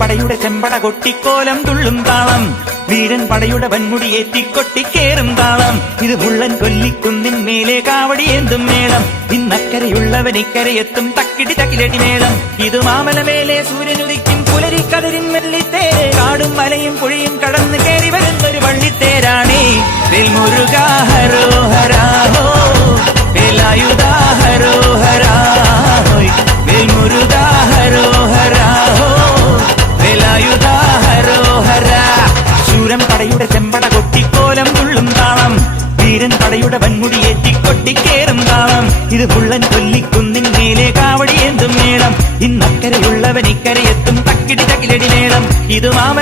പടയുടെ ചെമ്പട കൊട്ടിക്കോലം തുള്ളും താളം, വീരൻ പടയുടെ വൻമുടിയേറ്റിക്കൊട്ടിക്കേറും താളം. ഇത് മുള്ളൻ കൊല്ലിക്കുന്നിൻ മേലെ കാവടിയേന്തും മേളം, ഇന്നക്കരയുള്ളവൻ ഇക്കരയെത്തും തക്കിടി തക്കിലടി മേളം. ഇത് മാമലമേലെ സൂര്യനുദിക്കും പുലരിക്കതിരിൻ മെല്ലിത്തേരെ, കാടും മലയും പുഴയും കടന്ന് കയറി വരുന്നൊരു വള്ളിത്തേരാണേ. വേൽമുരുകാ ഹരോഹരാ ഹോ, വേലായുധാ ഹരോഹരാ ഹോയ്, വേൽമുരുകാ ഹരോഹരാ ഹോ, വേലായുധാ ഹരോഹരാ. ശൂരൻ പടയുടെ ചെമ്പട കൊട്ടിക്കോലം തുള്ളും താളം, വീരൻ പടയുടെ വൻമുടിയേറ്റിക്കൊട്ടിക്കേറും താളം. ഇത് മുള്ളൻ കൊല്ലിക്കുന്നിൻ മേലെ കാവടിയേന്തും മേളം, ഇന്നക്കരയുള്ളവൻ ഇക്കരയെത്തും തക്കിടി തകിലടി മേളം. ഇത് മാമല